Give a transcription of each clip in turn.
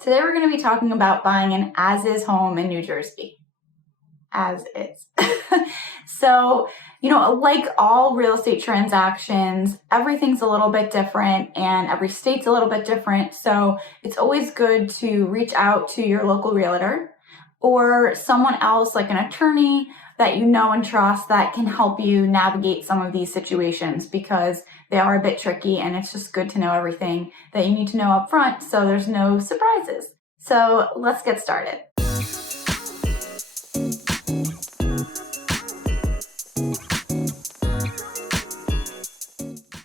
Today we're going to be talking about buying an as-is home in New Jersey. As is. So, like all real estate transactions, everything's a little bit different and every state's a little bit different. So it's always good to reach out to your local realtor or someone else like an attorney that you know and trust that can help you navigate some of these situations because they are a bit tricky and it's just good to know everything that you need to know up front so there's no surprises. So let's get started.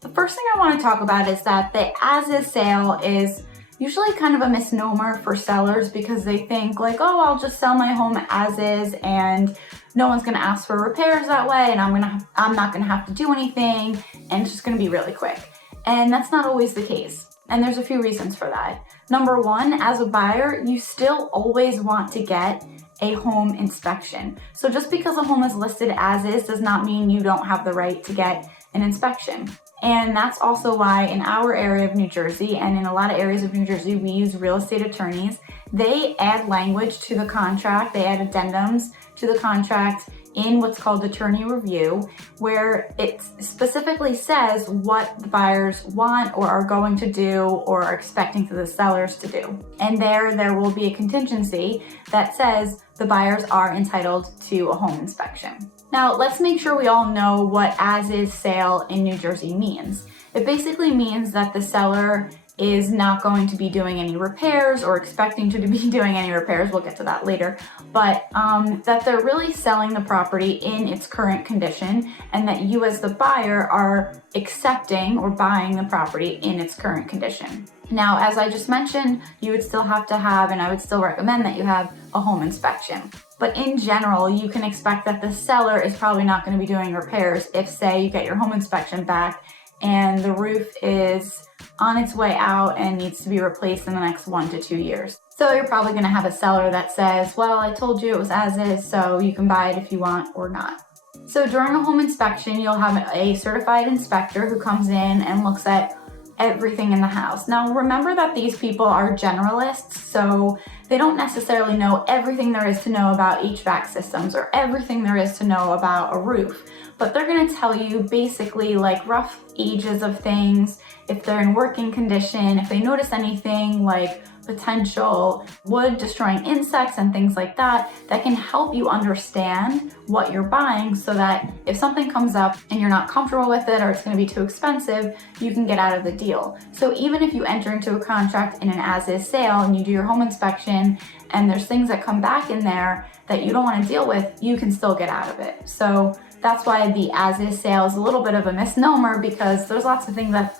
The first thing I want to talk about is that the as-is sale is usually kind of a misnomer for sellers because they think like, oh, I'll just sell my home as is and no one's going to ask for repairs that way and I'm not going to have to do anything and it's just going to be really quick. And that's not always the case. And there's a few reasons for that. Number one, as a buyer, you still always want to get a home inspection. So just because a home is listed as is does not mean you don't have the right to get an inspection. And that's also why in our area of New Jersey and in a lot of areas of New Jersey, we use real estate attorneys. They add language to the contract. They add addendums to the contract in what's called attorney review, where it specifically says what the buyers want or are going to do or are expecting the sellers to do. And there will be a contingency that says the buyers are entitled to a home inspection. Now, let's make sure we all know what as-is sale in New Jersey means. It basically means that the seller is not going to be doing any repairs or expecting to be doing any repairs. We'll get to that later. But that they're really selling the property in its current condition and that you as the buyer are accepting or buying the property in its current condition. Now, as I just mentioned, you would still have to have, and I would still recommend that you have a home inspection. But in general, you can expect that the seller is probably not going to be doing repairs if, say, you get your home inspection back and the roof is on its way out and needs to be replaced in the next 1 to 2 years. So you're probably going to have a seller that says, well, I told you it was as is, so you can buy it if you want or not. So during a home inspection, you'll have a certified inspector who comes in and looks at everything in the house. Now, remember that these people are generalists, so they don't necessarily know everything there is to know about HVAC systems or everything there is to know about a roof, but they're going to tell you basically like rough ages of things, if they're in working condition, if they notice anything like potential wood destroying insects and things like that, that can help you understand what you're buying so that if something comes up and you're not comfortable with it or it's going to be too expensive, you can get out of the deal. So even if you enter into a contract in an as-is sale and you do your home inspection and there's things that come back in there that you don't want to deal with, you can still get out of it. So that's why the as-is sale is a little bit of a misnomer because there's lots of things that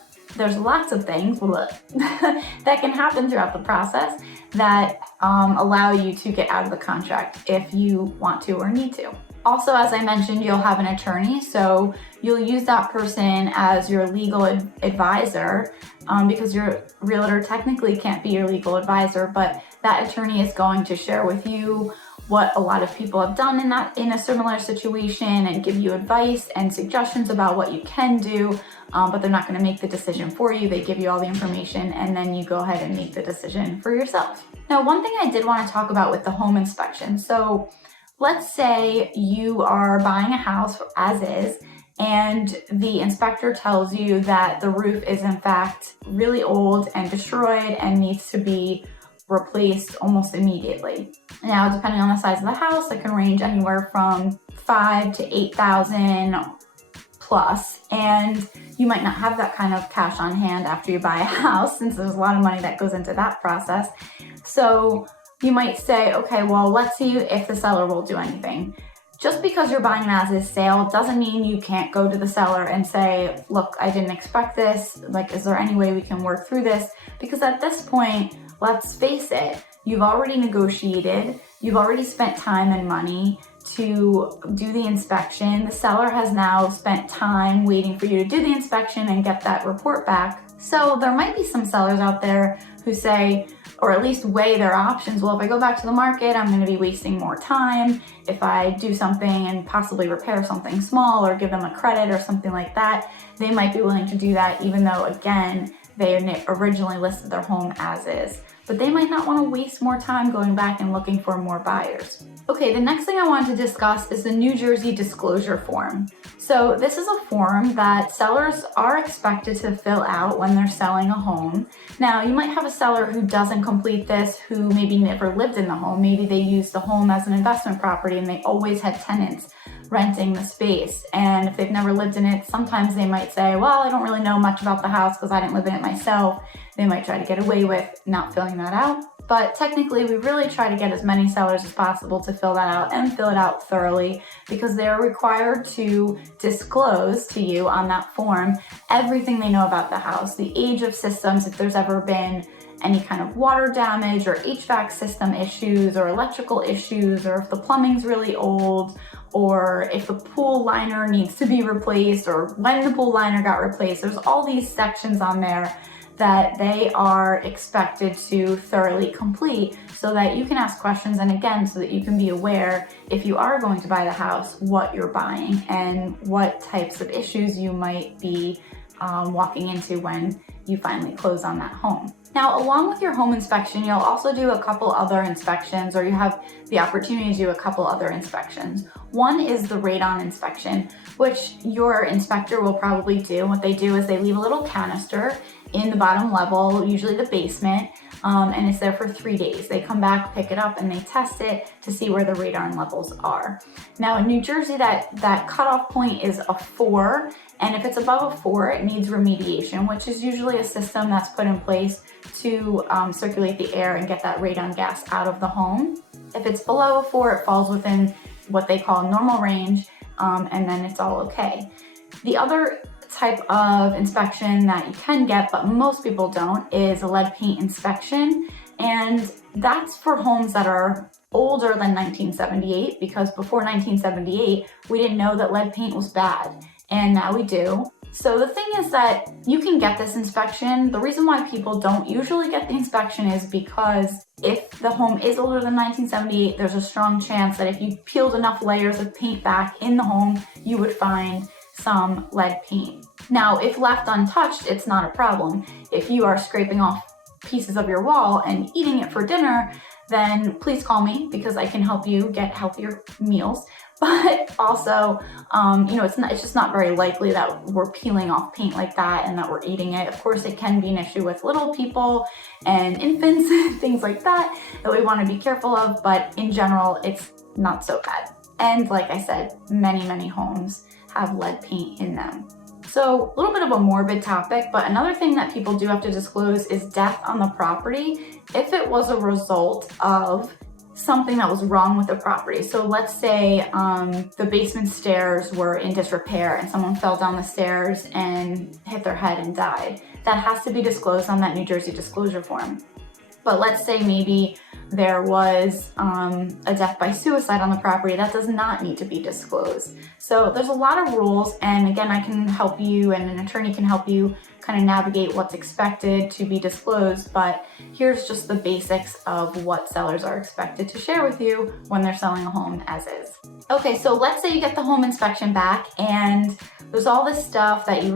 can happen throughout the process that allow you to get out of the contract if you want to or need to. Also, as I mentioned, you'll have an attorney, so you'll use that person as your legal advisor because your realtor technically can't be your legal advisor, but that attorney is going to share with you what a lot of people have done in a similar situation and give you advice and suggestions about what you can do, but they're not going to make the decision for you. They give you all the information and then you go ahead and make the decision for yourself. Now, one thing I did want to talk about with the home inspection. So let's say you are buying a house as is and the inspector tells you that the roof is in fact really old and destroyed and needs to be replaced almost immediately. Now, depending on the size of the house, it can range anywhere from $5,000 to $8,000 plus, and you might not have that kind of cash on hand after you buy a house since there's a lot of money that goes into that process. So you might say, okay, well, let's see if the seller will do anything. Just because you're buying an as-is sale doesn't mean you can't go to the seller and say, look, I didn't expect this. Like, is there any way we can work through this? Because at this point, let's face it, you've already negotiated, you've already spent time and money to do the inspection. The seller has now spent time waiting for you to do the inspection and get that report back. So there might be some sellers out there who say, or at least weigh their options. Well, if I go back to the market, I'm going to be wasting more time. If I do something and possibly repair something small or give them a credit or something like that, they might be willing to do that even though, again, they originally listed their home as is. but they might not want to waste more time going back and looking for more buyers. Okay, the next thing I wanted to discuss is the New Jersey disclosure form. So this is a form that sellers are expected to fill out when they're selling a home. Now, you might have a seller who doesn't complete this, who maybe never lived in the home. Maybe they used the home as an investment property and they always had tenants renting the space. And if they've never lived in it, sometimes they might say, well, I don't really know much about the house because I didn't live in it myself. They might try to get away with not filling that out. But technically, we really try to get as many sellers as possible to fill that out and fill it out thoroughly, because they're required to disclose to you on that form everything they know about the house, the age of systems, if there's ever been any kind of water damage or HVAC system issues or electrical issues, or if the plumbing's really old, or if the pool liner needs to be replaced, or when the pool liner got replaced. There's all these sections on there that they are expected to thoroughly complete so that you can ask questions, and again, so that you can be aware, if you are going to buy the house, what you're buying and what types of issues you might be walking into when you finally close on that home. Now, along with your home inspection, you'll also do a couple other inspections, or you have the opportunity to do a couple other inspections. One is the radon inspection, which your inspector will probably do. What they do is they leave a little canister in the bottom level, usually the basement, and it's there for 3 days. They come back, pick it up, and they test it to see where the radon levels are. Now in New Jersey, that cutoff point is a 4, and if it's above a 4, it needs remediation, which is usually a system that's put in place to circulate the air and get that radon gas out of the home. If it's below a 4, it falls within what they call normal range, and then it's all okay. The other type of inspection that you can get, but most people don't, is a lead paint inspection. And that's for homes that are older than 1978, because before 1978, we didn't know that lead paint was bad, and now we do. So the thing is that you can get this inspection. The reason why people don't usually get the inspection is because if the home is older than 1978, there's a strong chance that if you peeled enough layers of paint back in the home, you would find some lead paint. Now, if left untouched, it's not a problem. If you are scraping off pieces of your wall and eating it for dinner, then please call me, because I can help you get healthier meals. But also, it's just not very likely that we're peeling off paint like that and that we're eating it. Of course, it can be an issue with little people and infants, things like that we want to be careful of, but in general, it's not so bad. And like I said, many, many homes have lead paint in them. So a little bit of a morbid topic, but another thing that people do have to disclose is death on the property if it was a result of something that was wrong with the property. So let's say the basement stairs were in disrepair and someone fell down the stairs and hit their head and died. That has to be disclosed on that New Jersey disclosure form. But let's say maybe there was a death by suicide on the property. That does not need to be disclosed. So there's a lot of rules, and again, I can help you, and an attorney can help you kind of navigate what's expected to be disclosed, but here's just the basics of what sellers are expected to share with you when they're selling a home as is. Okay, so let's say you get the home inspection back and there's all this stuff that you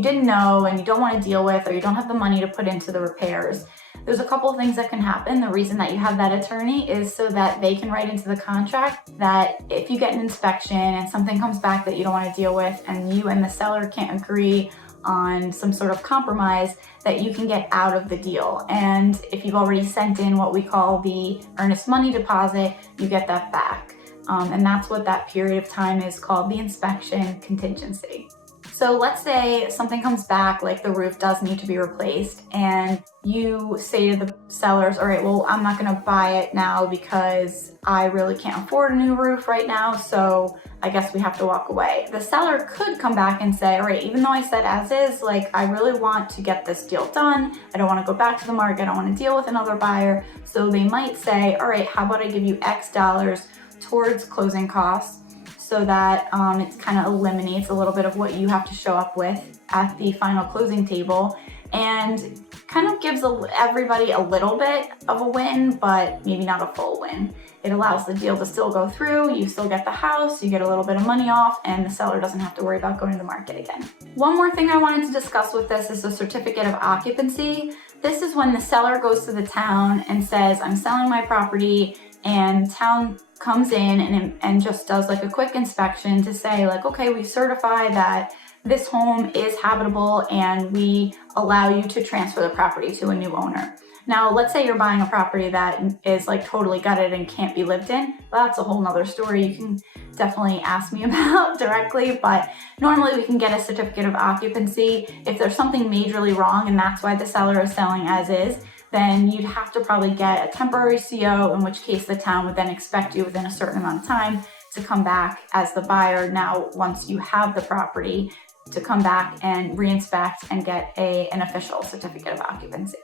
didn't know and you don't want to deal with, or you don't have the money to put into the repairs. There's a couple of things that can happen. The reason that you have that attorney is so that they can write into the contract that if you get an inspection and something comes back that you don't want to deal with, and you and the seller can't agree on some sort of compromise, that you can get out of the deal. And if you've already sent in what we call the earnest money deposit, you get that back. And that's what that period of time is called, the inspection contingency. So let's say something comes back, like the roof does need to be replaced, and you say to the sellers, all right, well, I'm not gonna buy it now because I really can't afford a new roof right now, so I guess we have to walk away. The seller could come back and say, all right, even though I said as is, like, I really want to get this deal done. I don't wanna go back to the market. I don't wanna deal with another buyer. So they might say, all right, how about I give you X dollars towards closing costs, so that it kind of eliminates a little bit of what you have to show up with at the final closing table, and kind of gives everybody a little bit of a win, but maybe not a full win. It allows the deal to still go through, you still get the house, you get a little bit of money off, and the seller doesn't have to worry about going to the market again. One more thing I wanted to discuss with this is the certificate of occupancy. This is when the seller goes to the town and says, I'm selling my property, and town comes in and just does like a quick inspection to say like, okay, we certify that this home is habitable and we allow you to transfer the property to a new owner. Now, let's say you're buying a property that is like totally gutted and can't be lived in. That's a whole nother story you can definitely ask me about directly, but normally we can get a certificate of occupancy. If there's something majorly wrong and that's why the seller is selling as is, then you'd have to probably get a temporary CO, in which case the town would then expect you within a certain amount of time to come back as the buyer. Now, once you have the property, to come back and re-inspect and get an official certificate of occupancy.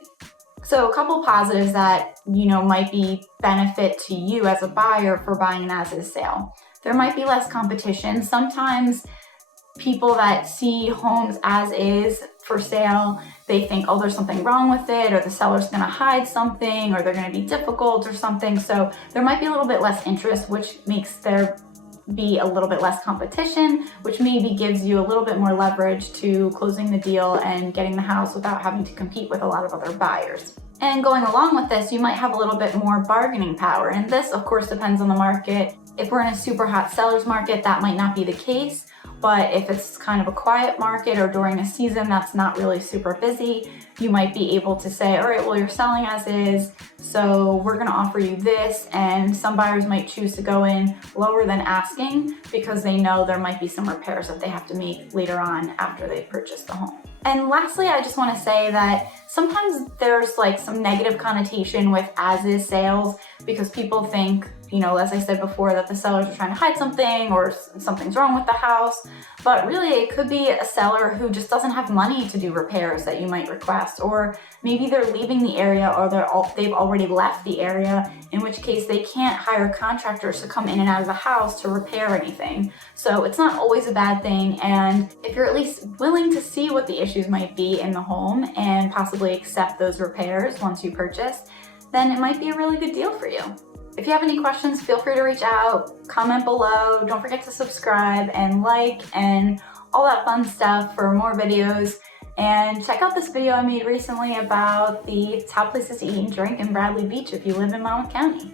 So a couple positives that, might be benefit to you as a buyer for buying an as-is sale. There might be less competition. Sometimes people that see homes as is for sale, they think, oh, there's something wrong with it, or the seller's gonna hide something, or they're gonna be difficult or something. So there might be a little bit less interest, which makes there be a little bit less competition, which maybe gives you a little bit more leverage to closing the deal and getting the house without having to compete with a lot of other buyers. And going along with this, you might have a little bit more bargaining power. And this, of course, depends on the market. If we're in a super hot seller's market, that might not be the case. But if it's kind of a quiet market or during a season that's not really super busy, you might be able to say, all right, well, you're selling as is, so we're gonna offer you this. And some buyers might choose to go in lower than asking because they know there might be some repairs that they have to make later on after they purchase the home. And lastly, I just wanna say that sometimes there's like some negative connotation with as-is sales because people think, as I said before, that the sellers are trying to hide something or something's wrong with the house. But really, it could be a seller who just doesn't have money to do repairs that you might request, or maybe they're leaving the area or they've already left the area, in which case they can't hire contractors to come in and out of the house to repair anything. So it's not always a bad thing. And if you're at least willing to see what the issues might be in the home and possibly accept those repairs once you purchase, then it might be a really good deal for you. If you have any questions, feel free to reach out, comment below. Don't forget to subscribe and like and all that fun stuff for more videos. And check out this video I made recently about the top places to eat and drink in Bradley Beach if you live in Monmouth County.